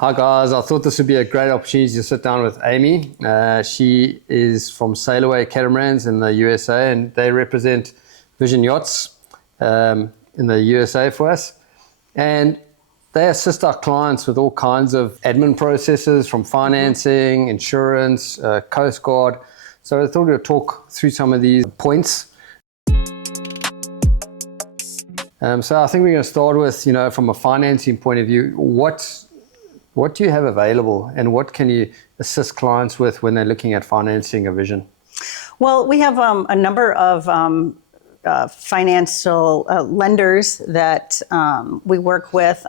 Hi guys, I thought this would be a great opportunity to sit down with Amy. She is from Sailaway Catamarans in the USA, and they represent Vision Yachts in the USA for us. And they assist our clients with all kinds of admin processes, from financing, insurance, Coast Guard. So I thought we'd talk through some of these points. So I think we're going to start with, from a financing point of view, what do you have available and what can you assist clients with when they're looking at financing a Vision? Well, we have a number of financial lenders that we work with.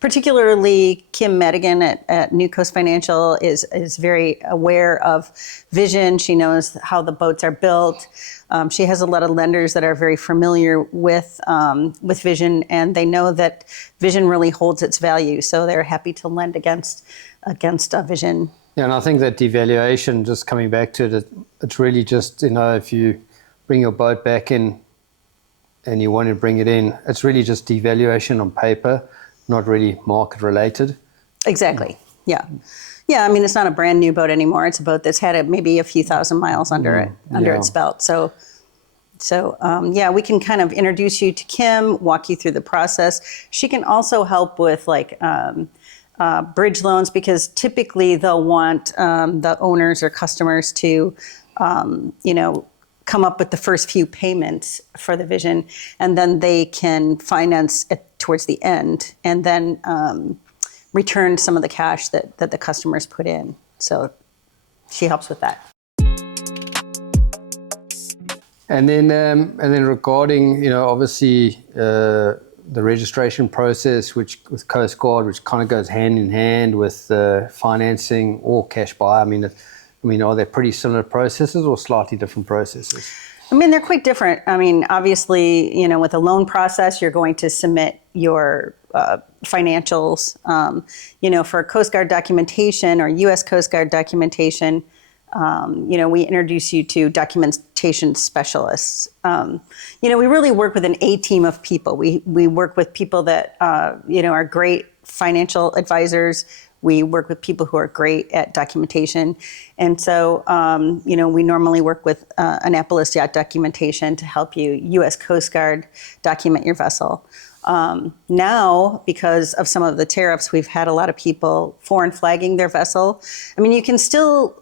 Particularly Kim Madigan at New Coast Financial is very aware of Vision. She knows how the boats are built. She has a lot of lenders that are very familiar with Vision, and they know that Vision really holds its value. So they're happy to lend against Vision. Yeah, and I think that devaluation, just coming back to it, it's really just, if you bring your boat back in and you want to bring it in, it's really just devaluation on paper, not really market related. Exactly. Yeah. Yeah, I mean, it's not a brand new boat anymore. It's a boat that's had maybe a few thousand miles under its belt. So we can kind of introduce you to Kim, walk you through the process. She can also help with bridge loans, because typically they'll want the owners or customers to, come up with the first few payments for the Vision, and then they can finance it towards the end, and then return some of the cash that the customers put in. So she helps with that. And then regarding, obviously the registration process, which with Coast Guard, which kind of goes hand in hand with financing or cash buy. I mean, are they pretty similar processes or slightly different processes? I mean, they're quite different. I mean, obviously, with a loan process, you're going to submit your financials. For Coast Guard documentation or U.S. Coast Guard documentation, we introduce you to documentation specialists. We really work with an A team of people. We work with people that, are great financial advisors. We work with people who are great at documentation. And so, we normally work with Annapolis Yacht Documentation to help you, U.S. Coast Guard, document your vessel. Now, because of some of the tariffs, we've had a lot of people foreign flagging their vessel. I mean, you can still,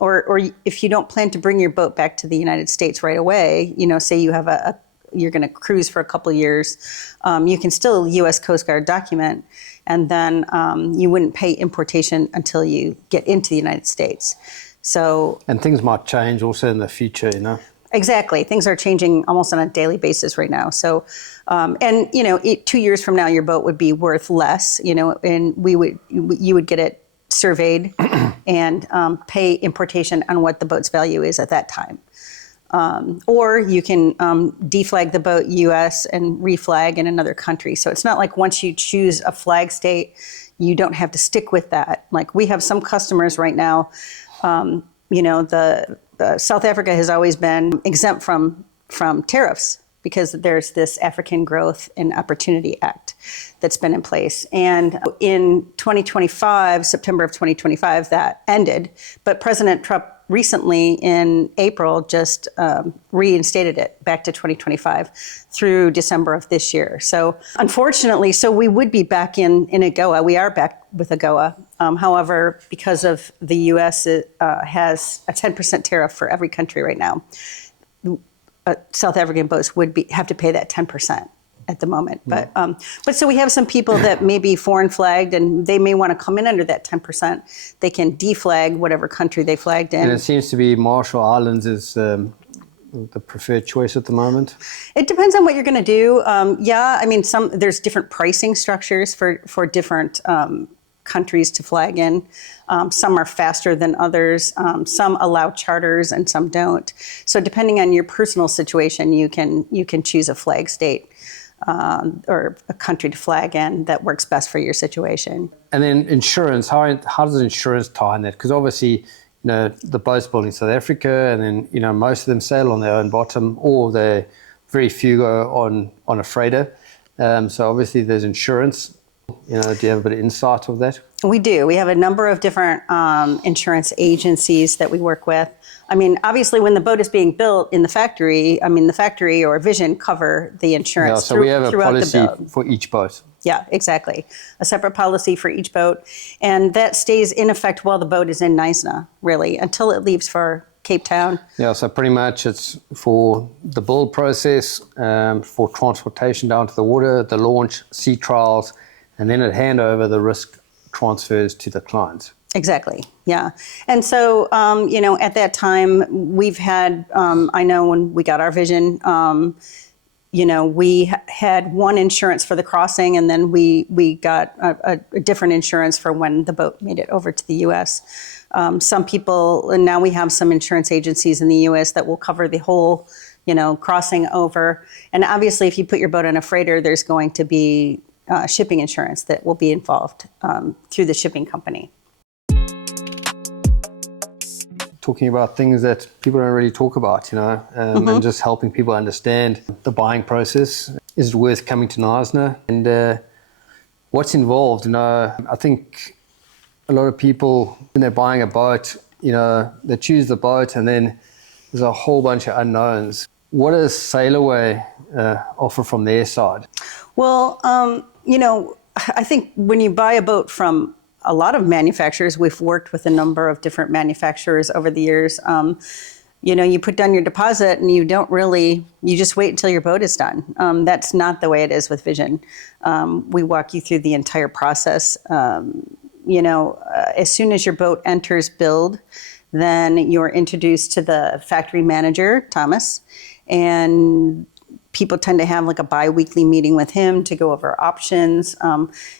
or if you don't plan to bring your boat back to the United States right away, say you have you're going to cruise for a couple years, you can still U.S. Coast Guard document, and then you wouldn't pay importation until you get into the United States. So, and things might change also in the future, Exactly. Things are changing almost on a daily basis right now. So, 2 years from now, your boat would be worth less, and you would get it surveyed and pay importation on what the boat's value is at that time. Or you can deflag the boat U.S. and reflag in another country. So it's not like once you choose a flag state, you don't have to stick with that. Like we have some customers right now, South Africa has always been exempt from tariffs because there's this African Growth and Opportunity Act that's been in place. And in 2025, September of 2025, that ended. But President Trump recently in April just reinstated it back to 2025 through December of this year. So unfortunately, we would be back in AGOA. We are back with AGOA. However, because of the U.S. Has a 10% tariff for every country right now, South African boats would have to pay that 10% at the moment. But so we have some people that may be foreign flagged and they may want to come in under that 10%. They can deflag whatever country they flagged in. And it seems to be Marshall Islands is the preferred choice at the moment. It depends on what you're going to do. There's different pricing structures for different countries to flag in. Some are faster than others. Some allow charters and some don't. So depending on your personal situation, you can choose a flag state or a country to flag in that works best for your situation. And then insurance, how does insurance tie in that? Because obviously, the boats built in South Africa, and then, most of them sail on their own bottom, or very few go on a freighter. So obviously there's insurance. You know, do you have a bit of insight of that? We do. We have a number of different insurance agencies that we work with. I mean, obviously, when the boat is being built in the factory, I mean, the factory or Vision cover the insurance Yeah, so we have a throughout the policy build. for each boat. Yeah, exactly. A separate policy for each boat. And that stays in effect while the boat is in Neisner, really, until it leaves for Cape Town. Yeah, so pretty much it's for the build process, for transportation down to the water, the launch, sea trials, and then at handover, the risk transfers to the client. Exactly. Yeah. And so, you know, at that time, we've had, I know when we got our Vision, you know, we had one insurance for the crossing, and then we got a different insurance for when the boat made it over to the U.S. Some people, and now we have some insurance agencies in the U.S. that will cover the whole, you know, crossing over. And obviously, if you put your boat on a freighter, there's going to be shipping insurance that will be involved through the shipping company. Talking about things that people don't really talk about, you know, and just helping people understand the buying process. Is it worth coming to Neisner? And what's involved? You know, I think a lot of people, when they're buying a boat, you know, they choose the boat and then there's a whole bunch of unknowns. What does Sailaway offer from their side? Well, You know, I think when you buy a boat from a lot of manufacturers, we've worked with a number of different manufacturers over the years. You know, you put down your deposit and you don't really, you just wait until your boat is done. That's not the way it is with Vision. We walk you through the entire process. You know, as soon as your boat enters build, then you're introduced to the factory manager, Thomas, and people tend to have like a bi-weekly meeting with him to go over options,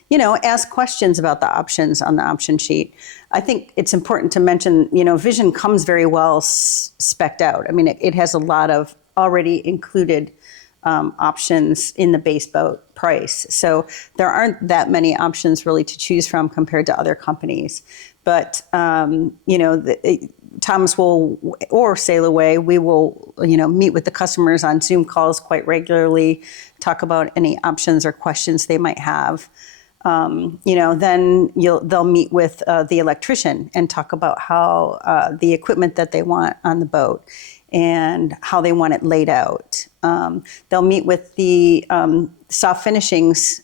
you know, ask questions about the options on the option sheet. I think it's important to mention, you know, Vision comes very well spec'd out. I mean, it has a lot of already included options in the base boat price. So there aren't that many options really to choose from compared to other companies. But, you know, Thomas will, or Sailaway, we will, you know, meet with the customers on Zoom calls quite regularly, talk about any options or questions they might have. You know, then they'll meet with the electrician and talk about how the equipment that they want on the boat and how they want it laid out. They'll meet with the soft finishings,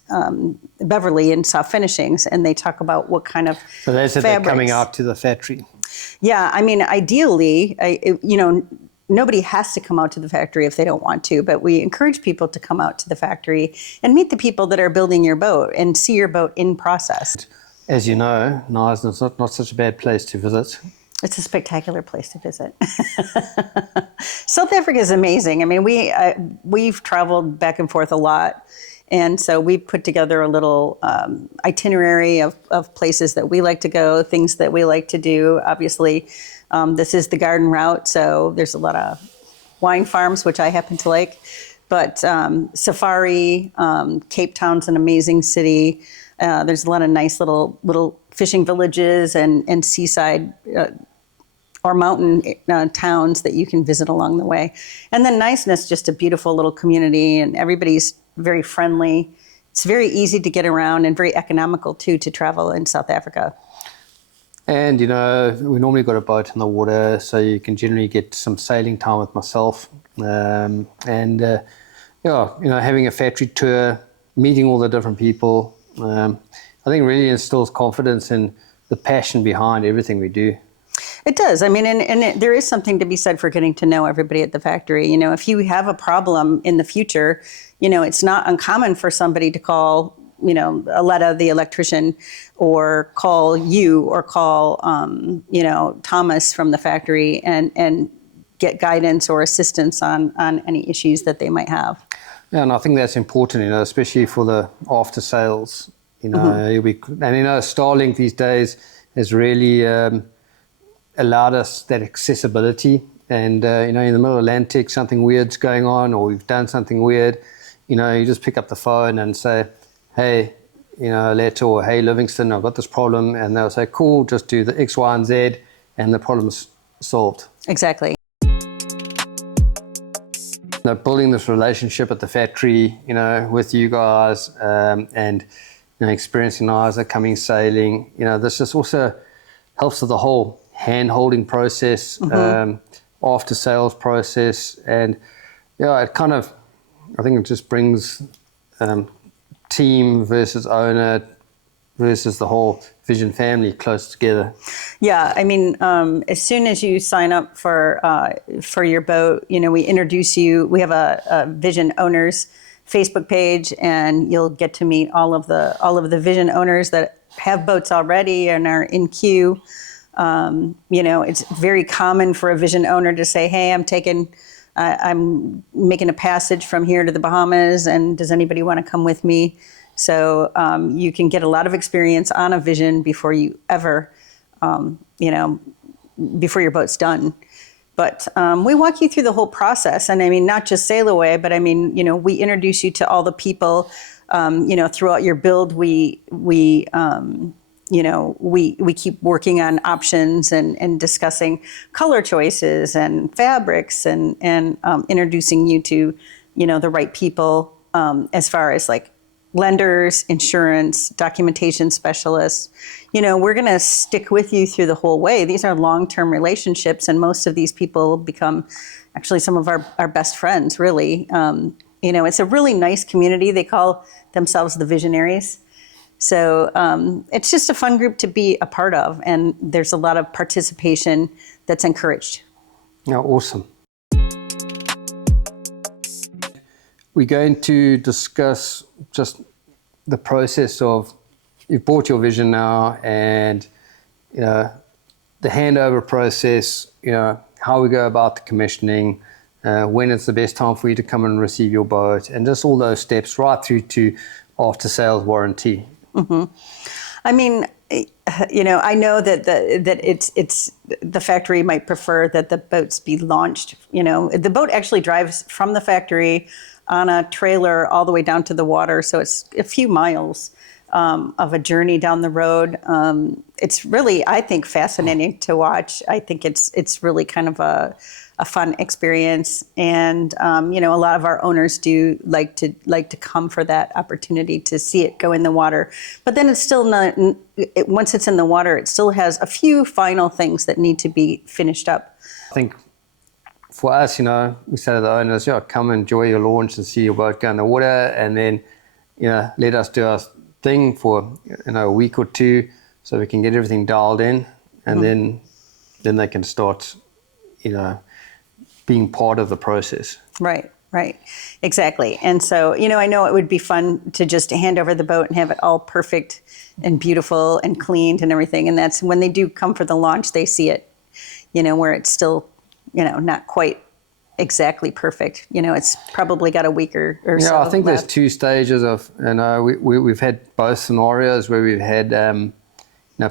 Beverly and soft finishings, and they talk about what kind of So they said they're coming out to the factory. Yeah, I mean, ideally, you know, nobody has to come out to the factory if they don't want to, but we encourage people to come out to the factory and meet the people that are building your boat and see your boat in process. As you know, Neisner's not such a bad place to visit. It's a spectacular place to visit. South Africa is amazing. I mean, we've traveled back and forth a lot. And so we put together a little itinerary of places that we like to go, things that we like to do. Obviously, this is the garden route, so there's a lot of wine farms, which I happen to like. But safari, Cape Town's an amazing city. There's a lot of nice little fishing villages and seaside or mountain towns that you can visit along the way. And then Neisner's just a beautiful little community, and everybody's very friendly. It's very easy to get around and very economical too to travel in South Africa. And you know, we normally got a boat in the water, so you can generally get some sailing time with myself. Yeah, you know, having a factory tour, meeting all the different people, I think really instills confidence in the passion behind everything we do. It does. I mean, and there is something to be said for getting to know everybody at the factory. You know, if you have a problem in the future, you know, it's not uncommon for somebody to call, you know, Aletta, the electrician, or call you, or call, you know, Thomas from the factory and get guidance or assistance on any issues that they might have. Yeah, and I think that's important, you know, especially for the after sales. You know, and you know, Starlink these days has really allowed us that accessibility. And you know, in the middle of Atlantic, something weird's going on, or we've done something weird. You know, you just pick up the phone and say, "Hey, you know, Leto, or hey, Livingston, I've got this problem," and they'll say, "Cool, just do the X, Y, and Z," and the problem's solved. Exactly. You know, building this relationship at the factory, you know, with you guys, and experiencing eyes are coming sailing. This just also helps with the whole hand-holding process, after-sales process. And, it kind of, I think it just brings team versus owner versus the whole Vision family close together. Yeah, I mean, as soon as you sign up for your boat, we introduce you. We have a Vision owners Facebook page, and you'll get to meet all of the Vision owners that have boats already and are in queue. It's very common for a Vision owner to say, "Hey, I'm making a passage from here to the Bahamas, and does anybody want to come with me?" So you can get a lot of experience on a Vision before you ever, before your boat's done. But we walk you through the whole process. And I mean, not just sail away, but I mean, we introduce you to all the people, throughout your build. We keep working on options and discussing color choices and fabrics and introducing you to, the right people as far as like lenders, insurance, documentation specialists. We're going to stick with you through the whole way. These are long-term relationships, and most of these people become actually some of our best friends, really. It's a really nice community. They call themselves the Visionaries. So it's just a fun group to be a part of, and there's a lot of participation that's encouraged. Yeah, awesome. We're going to discuss just the process of, you've bought your Vision now, and the handover process, how we go about the commissioning, when it's the best time for you to come and receive your boat, and just all those steps right through to after sales warranty. Mm-hmm. I mean, I know that it's the factory might prefer that the boats be launched. The boat actually drives from the factory on a trailer all the way down to the water, so it's a few miles of a journey down the road. It's really, I think, fascinating to watch. I think it's really kind of a fun experience, and a lot of our owners do like to come for that opportunity to see it go in the water. But then it's still not. Once it's in the water, it still has a few final things that need to be finished up. I think for us, we say to the owners, come enjoy your launch and see your boat go in the water, and then let us do our thing for a week or two, so we can get everything dialed in, and then they can start being part of the process. Right, exactly. And so I know it would be fun to just hand over the boat and have it all perfect and beautiful and cleaned and everything, and that's when they do come for the launch, they see it where it's still not quite exactly perfect. It's probably got a week or so. Yeah, I think left. There's two stages of, we've had both scenarios where we've had,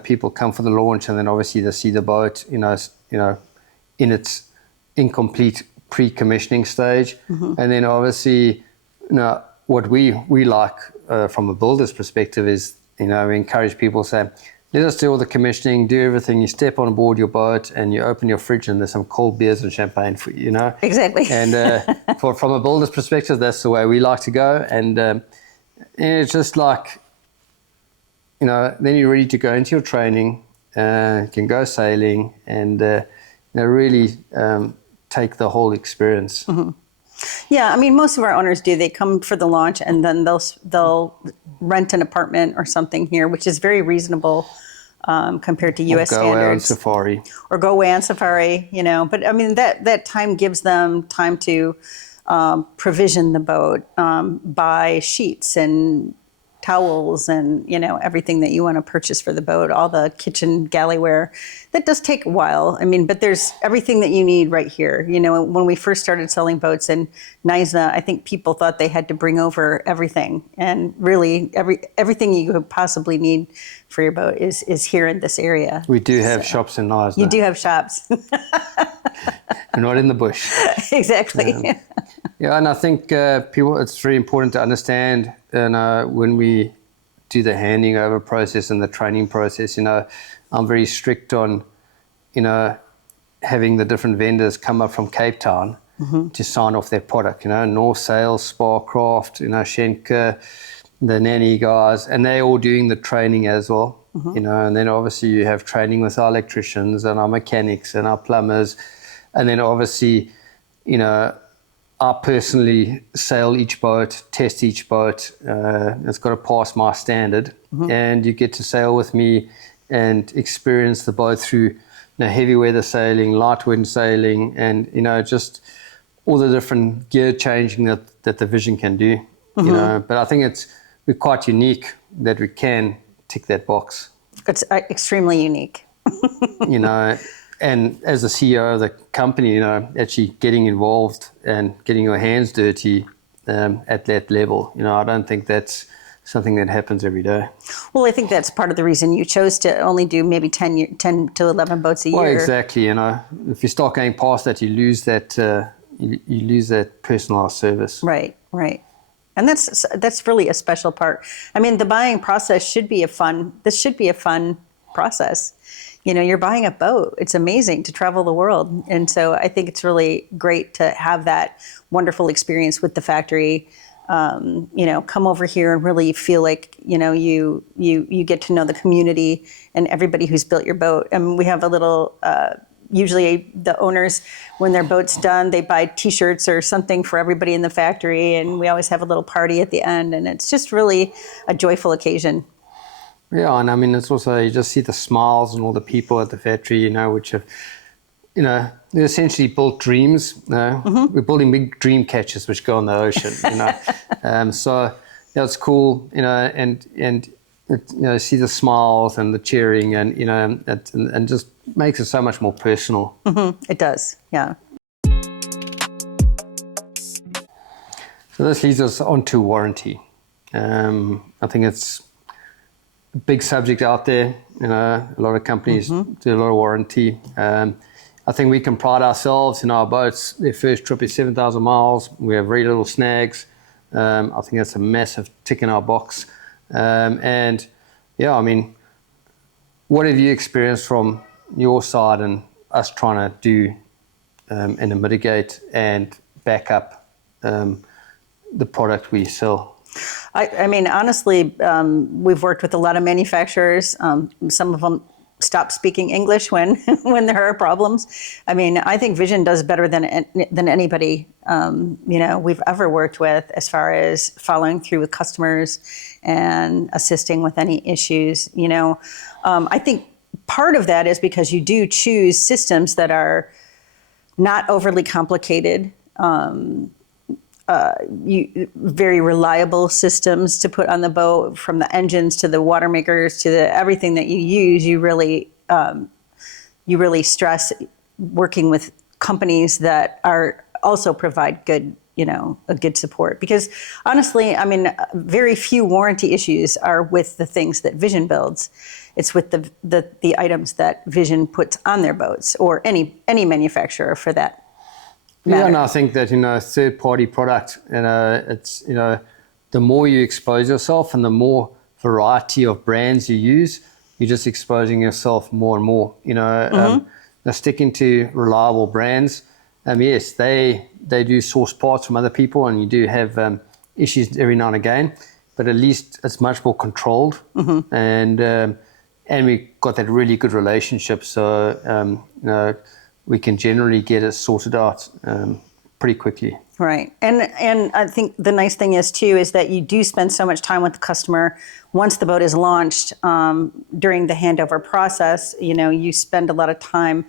people come for the launch, and then obviously they see the boat, in its incomplete pre-commissioning stage. And then obviously, what we like from a builder's perspective is, we encourage people to say, let us do all the commissioning, do everything. You step on board your boat and you open your fridge and there's some cold beers and champagne for you, Exactly. And from a builder's perspective, that's the way we like to go. And it's just like, then you're ready to go into your training, you can go sailing, and really take the whole experience. Yeah, I mean, most of our owners do. They come for the launch, and then they'll rent an apartment or something here, which is very reasonable compared to U.S. standards. Or go on safari. Or go away on safari, But I mean, that time gives them time to provision the boat, buy sheets and towels and, everything that you want to purchase for the boat, all the kitchen galleyware. That does take a while. I mean, but there's everything that you need right here. When we first started selling boats in Nizhna, I think people thought they had to bring over everything. And really, everything you could possibly need for your boat is here in this area. We do have shops in Nizhna. You do have shops. We're not in the bush. Exactly. Yeah, and I think it's very important to understand, when we do the handing over process and the training process, I'm very strict on, having the different vendors come up from Cape Town to sign off their product, North Sail, Sparcraft, Schenker, the nanny guys, and they're all doing the training as well. You know, and then obviously you have training with our electricians and our mechanics and our plumbers, and then obviously, you know, I personally sail each boat, test each boat. It's got to pass my standard, and you get to sail with me and experience the boat through, you know, heavy weather sailing, light wind sailing, and, you know, just all the different gear changing that the Vision can do. You know, but I think we're quite unique that we can tick that box. It's extremely unique. You know, and as the CEO of the company, you know, actually getting involved and getting your hands dirty at that level, you know, I don't think that's something that happens every day. Well, I think that's part of the reason you chose to only do maybe 10 to 11 boats a year. Well, exactly. You know, if you start going past that, you lose that personalized service. Right. And that's really a special part. I mean, the buying process should be a fun process. You know, you're buying a boat. It's amazing to travel the world. And so I think it's really great to have that wonderful experience with the factory. You know, come over here and really feel like, you know, you get to know the community and everybody who's built your boat. And we have a little, usually the owners, when their boat's done, they buy T-shirts or something for everybody in the factory, and we always have a little party at the end, and it's just really a joyful occasion. Yeah, and I mean, it's also, you just see the smiles and all the people at the factory, you know, which have, you know, they essentially built dreams. You know? We're building big dream catchers which go in the ocean, you know. So yeah, it's cool, you know, and you know, see the smiles and the cheering, and, you know, and just makes it so much more personal. It does, yeah. So this leads us on to warranty. I think it's a big subject out there. You know, a lot of companies do a lot of warranty. I think we can pride ourselves in our boats. Their first trip is 7,000 miles. We have very little snags. I think that's a massive tick in our box. And yeah, I mean, what have you experienced from your side and us trying to do and to mitigate and back up the product we sell? I mean, honestly, we've worked with a lot of manufacturers. Some of them stop speaking English when there are problems. I mean, I think Vision does better than anybody you know, we've ever worked with, as far as following through with customers and assisting with any issues. You know, I think part of that is because you do choose systems that are not overly complicated. Very reliable systems to put on the boat, from the engines to the water makers to everything that you use. You really stress working with companies that are also provide good, you know, a good support. Because honestly, I mean, very few warranty issues are with the things that Vision builds. It's with the items that Vision puts on their boats, or any manufacturer for that matter. Yeah, and I think that, you know, third-party product, you know, it's, you know, the more you expose yourself and the more variety of brands you use, you're just exposing yourself more and more. You know, now sticking to reliable brands. Yes, they do source parts from other people, and you do have issues every now and again, but at least it's much more controlled, and we got that really good relationship. So you know, we can generally get it sorted out pretty quickly. Right. And I think the nice thing is too, is that you do spend so much time with the customer once the boat is launched. During the handover process, you know, you spend a lot of time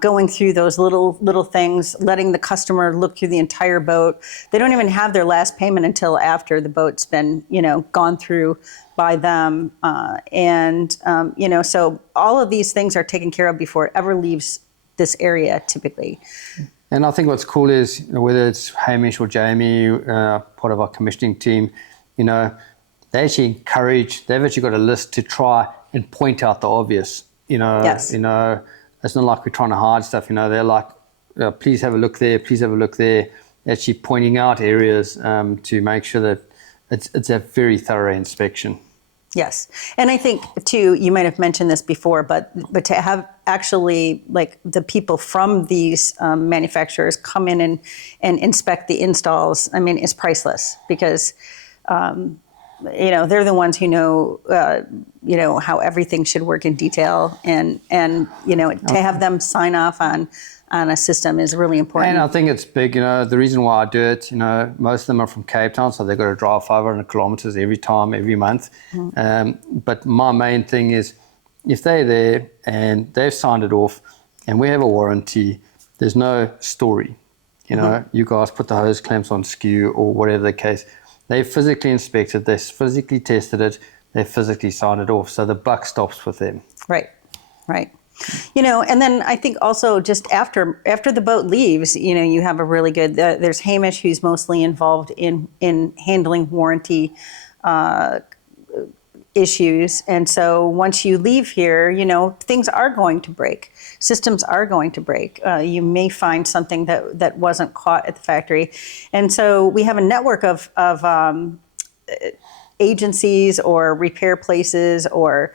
going through those little things, letting the customer look through the entire boat. They don't even have their last payment until after the boat's been, you know, gone through by them. You know, so all of these things are taken care of before it ever leaves this area typically. And I think what's cool is, you know, whether it's Hamish or Jamie, part of our commissioning team, you know, they've actually got a list to try and point out the obvious. You know, yes. You know, it's not like we're trying to hide stuff. You know, they're like, please have a look there, please have a look there. Actually pointing out areas to make sure that it's a very thorough inspection. Yes. And I think too, you might have mentioned this before, but to have actually like the people from these manufacturers come in and inspect the installs, I mean, is priceless, because they're the ones who know, how everything should work in detail, and to have them sign off on a system is really important. And I think it's big, the reason why I do it, most of them are from Cape Town, so they've got to drive 500 kilometers every month. But my main thing is, if they're there and they've signed it off and we have a warranty, there's no story. You guys put the hose clamps on skew or whatever the case. They physically inspected, they physically tested it, they physically signed it off. So the buck stops with them. Right. And then I think also just after the boat leaves, you have a really good, there's Hamish, who's mostly involved in handling warranty issues. And so once you leave here, things are going to break. Systems are going to break. You may find something that wasn't caught at the factory. And so we have a network of agencies or repair places or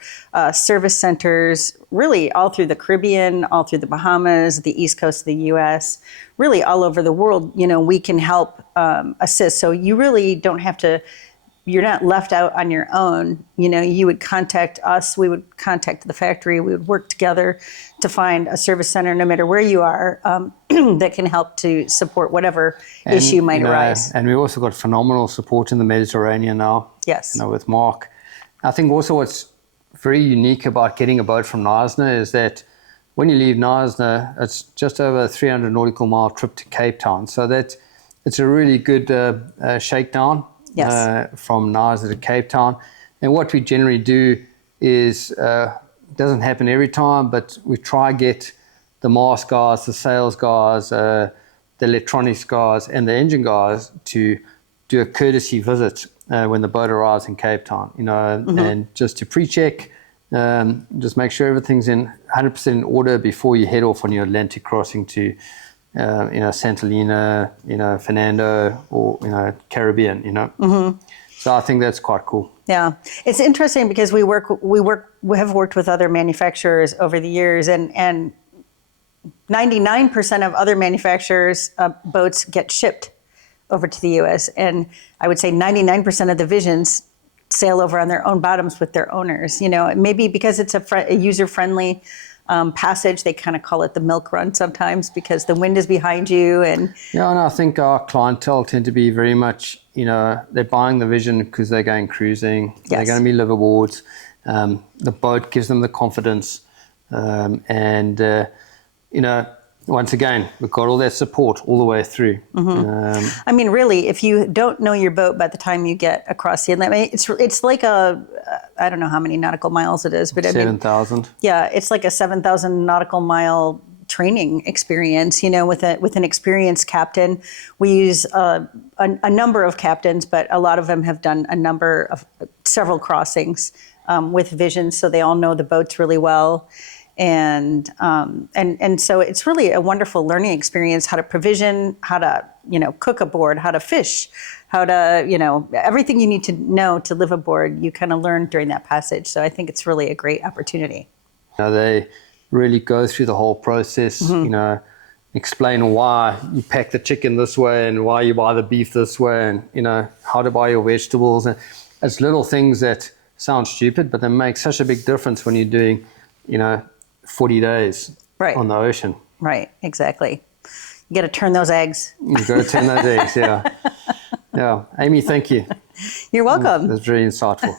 service centers, really all through the Caribbean, all through the Bahamas, the East Coast of the U.S., really all over the world. We can help assist. So you really don't have to, you're not left out on your own. You would contact us, we would contact the factory, we would work together to find a service center, no matter where you are, that can help to support whatever issue might arise. And we've also got phenomenal support in the Mediterranean now. Yes. With Mark. I think also what's very unique about getting a boat from Knysna is that when you leave Knysna, it's just over a 300 nautical mile trip to Cape Town. So that it's a really good shakedown. Yes. From Knysna to Cape Town. And what we generally do is, doesn't happen every time, but we try get the mast guys, the sales guys, the electronics guys, and the engine guys to do a courtesy visit when the boat arrives in Cape Town, and just to pre-check, just make sure everything's in 100% in order before you head off on your Atlantic crossing to Santolina, Fernando, or, Caribbean, So I think that's quite cool. Yeah. It's interesting because we have worked with other manufacturers over the years, and 99% of other manufacturers' boats get shipped over to the U.S. And I would say 99% of the Visions sail over on their own bottoms with their owners. Maybe because it's a user-friendly passage, they kind of call it the milk run sometimes because the wind is behind you. And I think our clientele tend to be very much, they're buying the Vision because they're going cruising. Yes. They're going to be liveaboards. The boat gives them the confidence. Once again, we've got all that support all the way through. Really, if you don't know your boat by the time you get across the inlet, it's like I don't know how many nautical miles it is, but 7,000. Yeah, it's like a 7,000 nautical mile training experience, with an experienced captain. We use a number of captains, but a lot of them have done several crossings with Vision, so they all know the boats really well. And so it's really a wonderful learning experience, how to provision, how to, cook aboard, how to fish, how to, everything you need to know to live aboard, you kind of learn during that passage. So I think it's really a great opportunity. They really go through the whole process, explain why you pack the chicken this way and why you buy the beef this way and, how to buy your vegetables. And it's little things that sound stupid, but they make such a big difference when you're doing, 40 days on the ocean. Right, exactly. You got to turn those eggs. You've got to turn those eggs, yeah. Yeah. Amy, thank you. You're welcome. That's very insightful.